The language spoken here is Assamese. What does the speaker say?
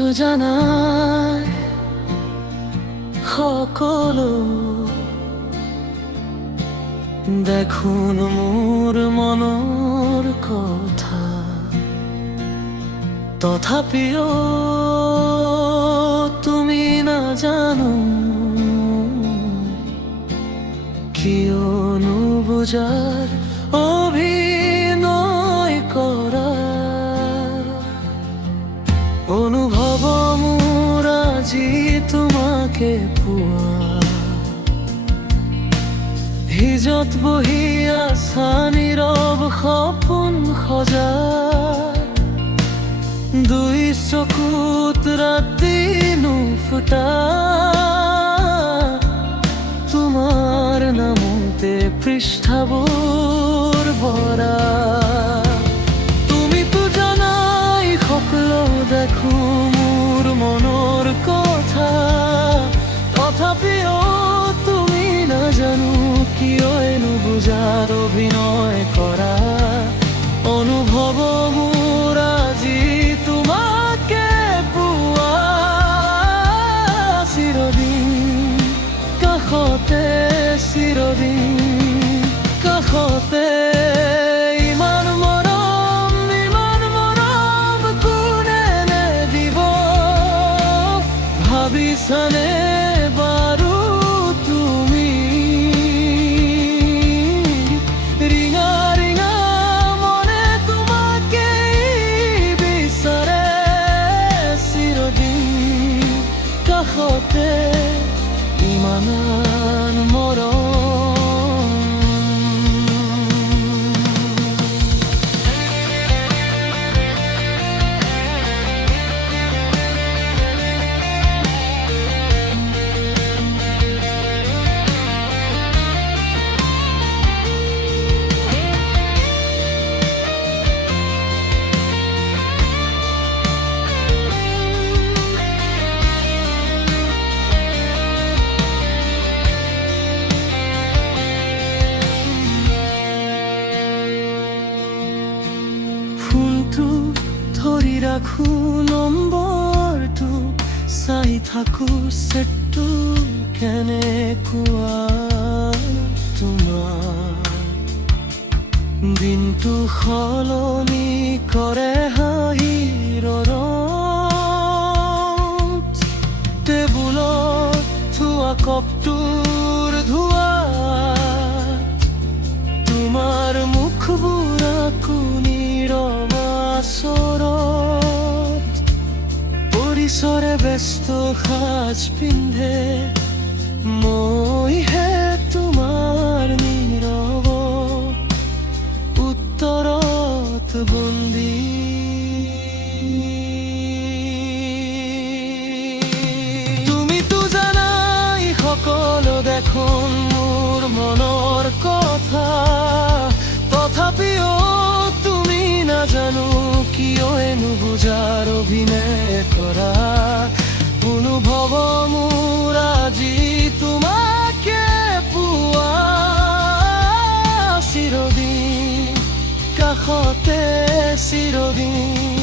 তো জানাই সকলো দেখোন মোৰ মনৰ কথা তথাপিও তুমি নাজানো কিয়নো বুজাৰ অভিনয় কৰা অনুভৱ মোৰ আজি তোমাকে পোৱা হিজত বহি আছা নীৰৱ সপোন সজা দুই চকুত ৰাতি নুফুটা তোমাৰ নামতে পৃষ্ঠাবোৰ ভৰা তুমিতো জানাই সকলো দেখো মোৰ মনৰ কথা তথাপিও তুমি নাজানো কিয় নুবুজাৰ অভিনয় কৰা অনুভৱ মোৰ আজি তোমাকে পোৱা চিৰদিন কাষতে চিৰদিন কাষতে ইমান মৰম কোনে দিব ভাবিছানে বাৰু তুমি ৰিঙা ৰিঙা মনে তোমাকে বিচাৰে চিৰদিন কাষতে ইমান মৰম ধৰি ৰাখো নম্বৰটো চাই থাকো চেটটো কেনেকুৱা তোমাৰ দিনটো সলনি কৰে হাঁহিৰ ৰং টেবুলত থোৱা কপটোৰ ধোৱা তোমাৰ মুখবোৰ নীৰৱ আচৰত পৰিচৰে ব্যস্ত সাজ পিন্ধে মইহে তোমাৰ নীৰৱ উত্তৰত বন্দী তুমিতো জানাই সকলো দেখোন মোৰ মনৰ কথা তথাপিও তুমি নাজানো কিয় নুবুজাৰ অভিনয় কৰা অনুভৱ মোৰ আজি তোমাকে পোৱা চিৰদিন কাষতে চিৰদিন